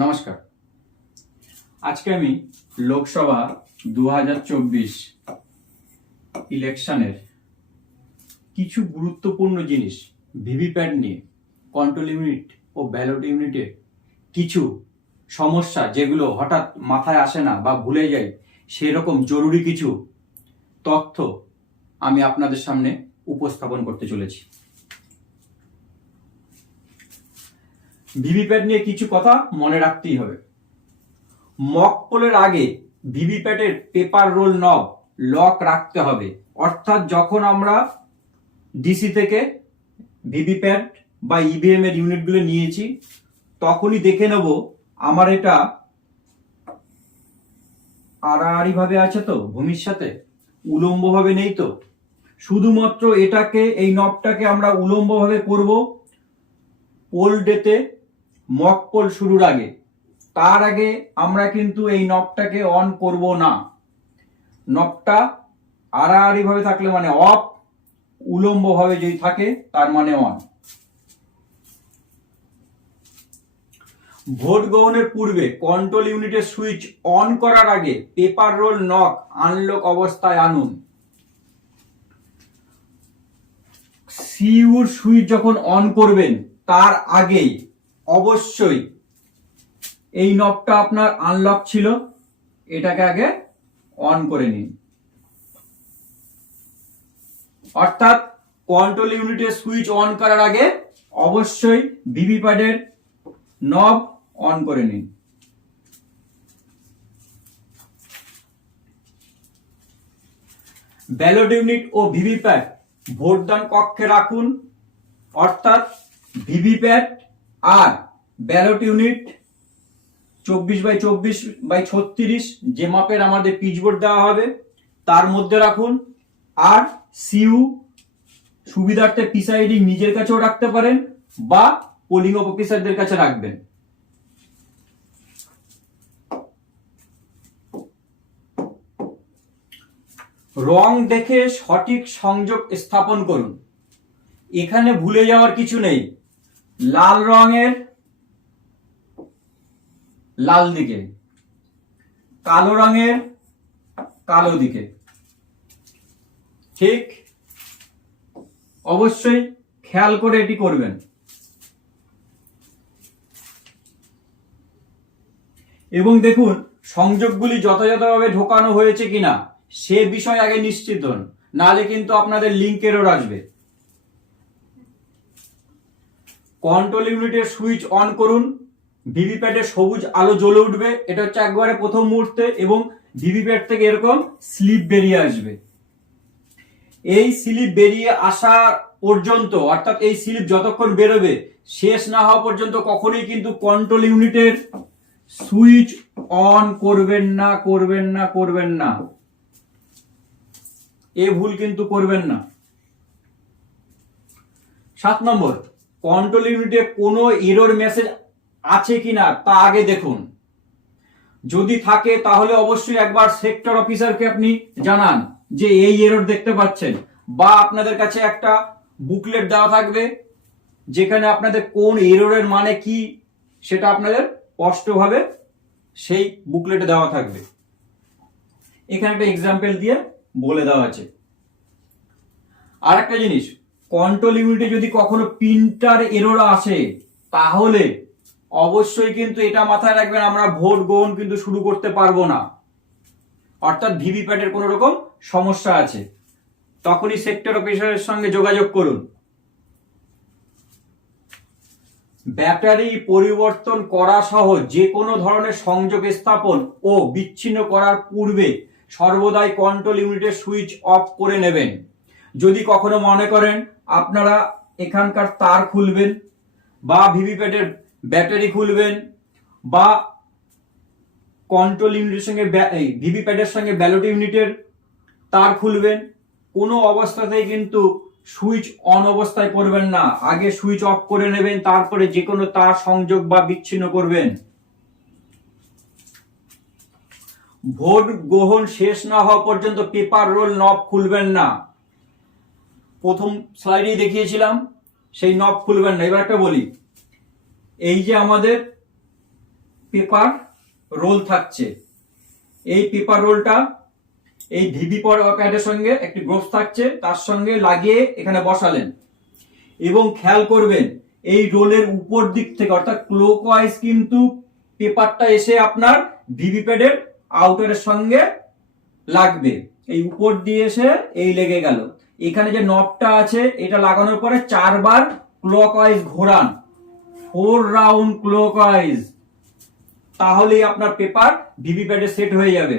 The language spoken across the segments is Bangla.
নমস্কার। আজকে আমি লোকসভা দু হাজার চব্বিশ ইলেকশনের কিছু গুরুত্বপূর্ণ জিনিস, ভিভিপ্যাট নিয়ে কন্ট্রোল ইউনিট ও ব্যালট ইউনিটের কিছু সমস্যা যেগুলো হঠাৎ মাথায় আসে না বা ভুলে যাই, সেরকম জরুরি কিছু তথ্য আমি আপনাদের সামনে উপস্থাপন করতে চলেছি। ভিভিপ্যাট নিয়ে কিছু কথা মনে রাখতেই হবে। মক পোলের আগে ভিভিপ্যাটের পেপার রোল নব লক রাখতে হবে। অর্থাৎ যখন আমরা ডিসি থেকে ভিভিপ্যাট বা ইভিএম এর ইউনিটগুলো নিয়েছি, তখনই দেখে নেব আমার এটা আড়াআড়ি ভাবে আছে তো, ভূমির সাথে। উলম্ব ভাবে নেই তো। শুধুমাত্র এটাকে, এই নবটাকে আমরা উলম্ব ভাবে করব পোল ডেতে মক পোল শুরুর আগে। তার আগে আমরা কিন্তু এই নবটাকে অন করব না। নবটা আড়াআড়ি ভাবে থাকলে মানে অফ উলম্ব ভাবে যদি থাকে, তার মানে অন ভোট গ্রহণের পূর্বে কন্ট্রোল ইউনিটের সুইচ অন করার আগে পেপার রোল নক আনলক অবস্থায় আনুন। সিউর সুইচ যখন অন করবেন, তার আগেই অবশ্যই। এই নবটা আপনার আনলক ছিল, এটাকে আগে অন করে নিন। অর্থাৎ কন্ট্রোল ইউনিটের সুইচ অন করার আগে অবশ্যই ভিভিপ্যাডের নব অন করে নিন। ব্যালট ইউনিট ও ভিভিপ্যাট ভোটদান কক্ষে রাখুন, অর্থাৎ ভিভিপ্যাট আর ব্যালট ইউনিট চব্বিশ বাই চব্বিশ বাই ছত্রিশ যে মাপের আমাদের পিচবোর্ড দেওয়া হবে, তার মধ্যে রাখুন। আর সিউ সুবিধার্থে পিসাইডি নিজের কাছেও রাখতে পারেন বা পোলিং অফিসারদের কাছে রাখবেন। রং দেখে সঠিক সংযোগ স্থাপন করুন। এখানে ভুলে যাওয়ার কিছু নেই। লাল রঙের, লাল দিকে। কালো রঙের, কালো দিকে। ঠিক অবশ্যই খেয়াল করে এটি করবেন। এবং দেখুন, সংযোগগুলি যথাযথভাবে ঢোকানো হয়েছে কিনা, সে বিষয় আগে নিশ্চিত হন, নাহলে কিন্তু আপনাদের লিঙ্ক এরর আসবে। কন্ট্রোল ইউনিটের সুইচ অন করুন। ভিভিপ্যাটে সবুজ আলো জ্বলে উঠবে। এটা হচ্ছে একবারে প্রথম মুহূর্তে এবং ভিভিপ্যাট থেকে এরকম স্লিপ বেরিয়ে আসবে। এই স্লিপ বেরিয়ে আসা পর্যন্ত, অর্থাৎ এই স্লিপ যতক্ষণ বেরোবে, শেষ না হওয়া পর্যন্ত কখনোই কিন্তু কন্ট্রোল ইউনিটের সুইচ অন করবেন না করবেন না করবেন না। এ ভুল কিন্তু করবেন না। সাত নম্বর। কন্ট্রোল ইউনিটে কোনো এরর মেসেজ আছে কিনা তা আগে দেখুন। যদি থাকে, তাহলে অবশ্যই একবার সেক্টর অফিসারকে আপনি জানান যে এই এরর দেখতে পাচ্ছেন। বা আপনাদের কাছে একটা বুকলেট দেওয়া থাকবে, যেখানে আপনাদের কোন এররের মানে কি, সেটা আপনাদের স্পষ্টভাবে সেই বুকলেটে দেওয়া থাকবে। এখানে একটা এক্সাম্পল দিয়ে বলে দেওয়া আছে। আর একটা জিনিস কন্ট্রোল ইউনিটে যদি কখনো প্রিন্টার এরর আসে, তাহলে অবশ্যই কিন্তু এটা মাথায় রাখবেন, আমরা ভোট গ্রহণ কিন্তু শুরু করতে পারব না। অর্থাৎ ভিভিপ্যাটের কোনো রকম সমস্যা আছে। তখনই সেক্টর অফিসারের সঙ্গে যোগাযোগ করুন। ব্যাটারি পরিবর্তন করা সহ যে কোনো ধরনের সংযোগ স্থাপন ও বিচ্ছিন্ন করার পূর্বে সর্বদাই কন্ট্রোল ইউনিটের সুইচ অফ করে নেবেন। যদি কখনো মনে করেন আপনারা এখানকার তার খুলবেন বা ভিভিপ্যাটের ব্যাটারি খুলবেন বা কন্ট্রোল ইউনিটের সঙ্গে ভিভিপ্যাটের সঙ্গে ব্যালট ইউনিটের তার খুলবেন, কোনো অবস্থাতেই কিন্তু সুইচ অন অবস্থায় করবেন না। আগে সুইচ অফ করে নেবেন, তারপরে যে কোনো তার সংযোগ বা বিচ্ছিন্ন করবেন। ভোট গ্রহণ শেষ না হওয়া পর্যন্ত পেপার রোল নব খুলবেন না। প্রথম স্লাইডেই দেখিয়েছিলাম, সেই নব খুলবেন না। এবার একটা বলি, এই যে আমাদের পেপার রোল থাকছে, এই পেপার রোলটা এই ভিভি প্যাডের সঙ্গে একটি গ্রোভ থাকছে, তার সঙ্গে লাগিয়ে এখানে বসালেন এবং খেয়াল করবেন, এই রোলের উপর দিক থেকে, অর্থাৎ ক্লোকওয়াইজ কিন্তু পেপারটা এসে আপনার ভিভি প্যাডের আউটারের সঙ্গে লাগবে। এই উপর দিয়ে এসে এই লেগে গেল। এখানে যে নবটা আছে, এটা লাগানোর পরে চারবার ক্লকওয়াইজ ঘোরান। ফোর রাউন্ড ক্লকওয়াইজ তাহলেই আপনার পেপার ভিভি প্যাডে সেট হয়ে যাবে।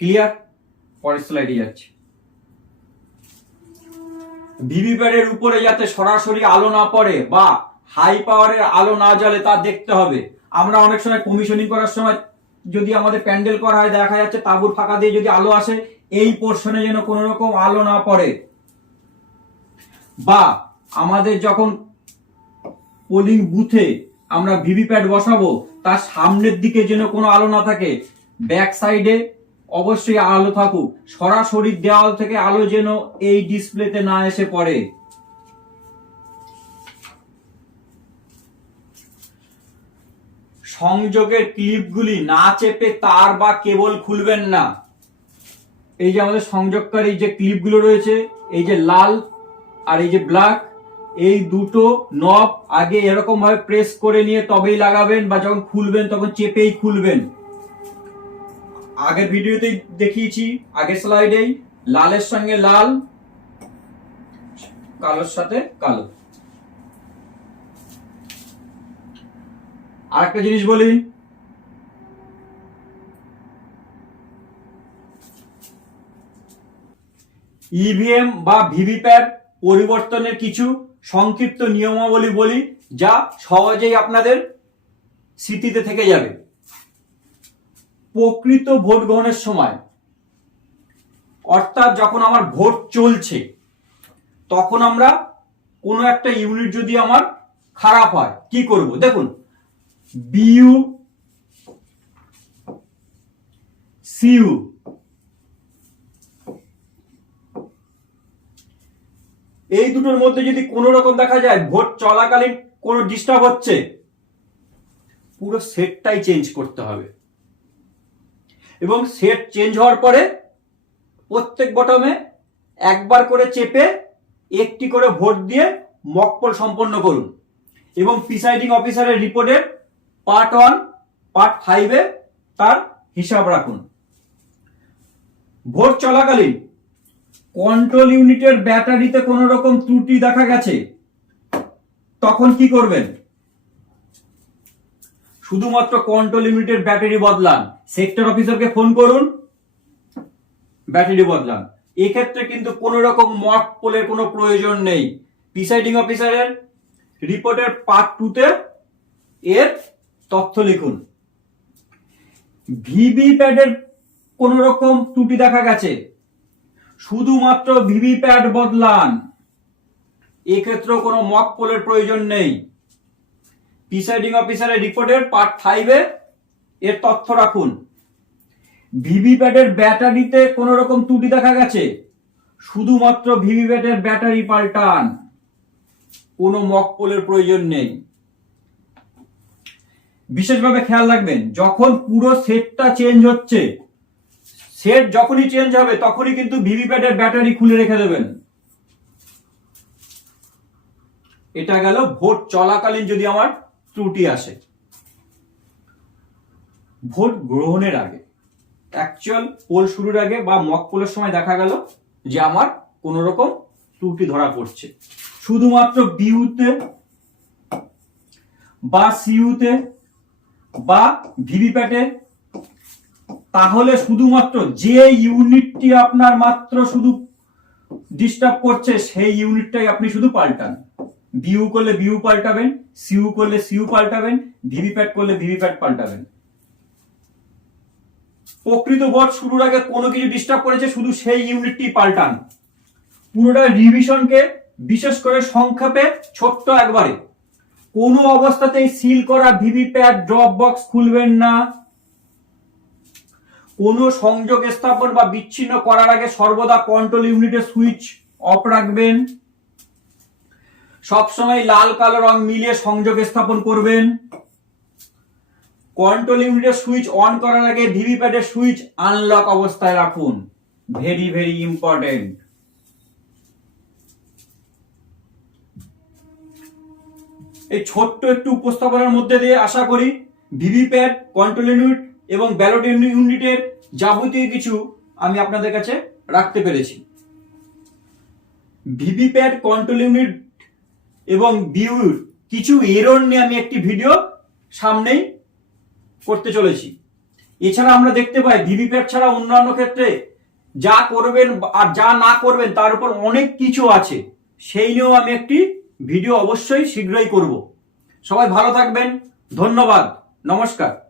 ক্লিয়ার পরের স্লাইডে যাচ্ছে। ভিভি প্যাডের উপরে যাতে সরাসরি আলো না পড়ে বা হাই পাওয়ারের আলো না জ্বলে তা দেখতে হবে। আমরা অনেক সময় কমিশনিং করার সময় যদি আমাদের প্যান্ডেল করা হয়, দেখা যাচ্ছে তাঁবুর ফাঁকা দিয়ে যদি আলো আসে, এই পোর্শনে যেন কোনো রকম আলো না পড়ে। বা আমাদের যখন পোলিং বুথে আমরা ভিভিপ্যাট বসাবো, তার সামনের দিকে যেন কোনো আলো না থাকে ব্যাক সাইডে অবশ্যই আলো থাকুক। সরাসরি দেওয়াল থেকে আলো যেন এই ডিসপ্লেতে না এসে পড়ে। সংযোগের ক্লিপগুলি না চেপে তার বা কেবল খুলবেন না। এই যে আমাদের সংযোগকারী যে ক্লিপগুলো রয়েছে, এই যে লাল আর এই যে ব্ল্যাক, এই দুটো নব আগে এরকম ভাবে প্রেস করে নিয়ে তবেই লাগাবেন বা যখন খুলবেন তখন চেপেই খুলবেন। আগের ভিডিওতেই দেখিয়েছি, আগের স্লাইডেই লালের সঙ্গে লাল, কালোর সাথে কালো। আরেকটা জিনিস বলি। ইভিএম বা ভিভিপ্যাট পরিবর্তনের কিছু সংক্ষিপ্ত নিয়মাবলী বলি, যা সহজেই আপনাদের স্মৃতিতে থেকে যাবে। প্রকৃত ভোট গ্রহণের সময়, অর্থাৎ যখন আমার ভোট চলছে, তখন আমরা কোনো একটা ইউনিট যদি আমার খারাপ হয়, কি করব? দেখুন বিইউ সিইউ এই দুটোর মধ্যে যদি কোনো রকম দেখা যায়, ভোট চলাকালীন কোনো ডিস্টার্ব হচ্ছে, পুরো সেটটাই চেঞ্জ করতে হবে। এবং সেট চেঞ্জ হওয়ার পরে প্রত্যেক বটমে একবার করে চেপে একটি করে ভোট দিয়ে মকপল সম্পন্ন করুন। এবং প্রিসাইডিং অফিসারের রিপোর্টের পার্ট ওয়ান পার্ট ফাইভে তার হিসাব রাখুন। ভোট চলাকালীন কন্ট্রোল ইউনিটের ব্যাটারিতে কোনো রকম ত্রুটি দেখা গেছে? তখন কি করবেন? শুধুমাত্র কন্ট্রোল ইউনিটের ব্যাটারি বদলান। সেক্টর অফিসারকে ফোন করুন। ব্যাটারি বদলান। এক্ষেত্রে কিন্তু কোনো রকম মক পোলের কোনো প্রয়োজন নেই। প্রিসাইডিং অফিসারের রিপোর্টের পার্ট টুতে এর তথ্য লিখুন। ভিভি প্যাডের কোন রকম ত্রুটি দেখা গেছে। শুধুমাত্র ভিভি প্যাড বদলান। এক্ষেত্রেও কোনো মক পোলের প্রয়োজন নেই। প্রিসাইডিং অফিসারের রিপোর্টের পার্ট ফাইভে এর তথ্য রাখুন। ভিভি প্যাডের ব্যাটারিতে কোন রকম ত্রুটি দেখা গেছে। শুধুমাত্র ভিভি প্যাডের ব্যাটারি পাল্টান। কোনো মক পোলের প্রয়োজন নেই। বিশেষভাবে খেয়াল রাখবেন, যখন পুরো সেটটা চেঞ্জ হচ্ছে সেট যখনই চেঞ্জ হবে, তখনই কিন্তু ভিভিপ্যাটের ব্যাটারি খুলে রেখে দেবেন। এটা গেল ভোট চলাকালীন যদি আমার ত্রুটি আসে। ভোট গ্রহণের আগে অ্যাকচুয়াল পোল শুরুর আগে বা মক পোলের সময় দেখা গেল যে আমার কোন রকম ত্রুটি ধরা পড়ছে। শুধুমাত্র বিউতে বা সিইউতে বা ভিভিপ্যাটে তাহলে শুধুমাত্র যে ইউনিটটি আপনার মাত্র শুধু ডিস্টার্ব করছে, সেই ইউনিটটাই আপনি শুধু পাল্টান। বিউ করলে বিউ পাল্টাবেন, সিউ করলে সিউ পাল্টাবেন ভিভিপ্যাট করলে ভিভিপ্যাট পাল্টাবেন। প্রকৃত ভোট শুরুর আগে কোনো কিছু ডিস্টার্ব করেছে, শুধু সেই ইউনিটটি পাল্টান। পুরোটা রিভিশনকে বিশেষ করে সংক্ষেপে ছোট্ট একবারে কোনো অবস্থাতেই সিল করা ভিভিপ্যাট ড্রপ বক্স খুলবেন না। কোনো সংযোগ স্থাপন বা বিচ্ছিন্ন করার আগে সর্বদা কন্ট্রোল ইউনিটের সুইচ অফ রাখবেন। সবসময় লাল, কালো রং মিলিয়ে সংযোগ স্থাপন করবেন। কন্ট্রোল ইউনিটের সুইচ অন করার আগে ভিভিপ্যাটের সুইচ আনলক অবস্থায় রাখুন। ভেরি ভেরি ইম্পর্টেন্ট এই ছোট্ট একটু উপস্থাপনার মধ্যে দিয়ে আশা করি ভিভিপ্যাট কন্ট্রোল ইউনিট এবং ব্যালট ইউনিটের যাবতীয় কিছু আমি আপনাদের কাছে রাখতে পেরেছি। ভিভিপ্যাট কন্ট্রোল ইউনিট এবং বিউর কিছু এরর নিয়ে আমি একটি ভিডিও সামনেই করতে চলেছি। এছাড়া আমরা দেখতে পাই ভিভিপ্যাট ছাড়া অন্যান্য ক্ষেত্রে যা করবেন আর যা না করবেন তার উপর অনেক কিছু আছে। সেই নিয়েও আমি একটি ভিডিও অবশ্যই শীঘ্রই করব। সবাই ভালো থাকবেন। ধন্যবাদ। নমস্কার।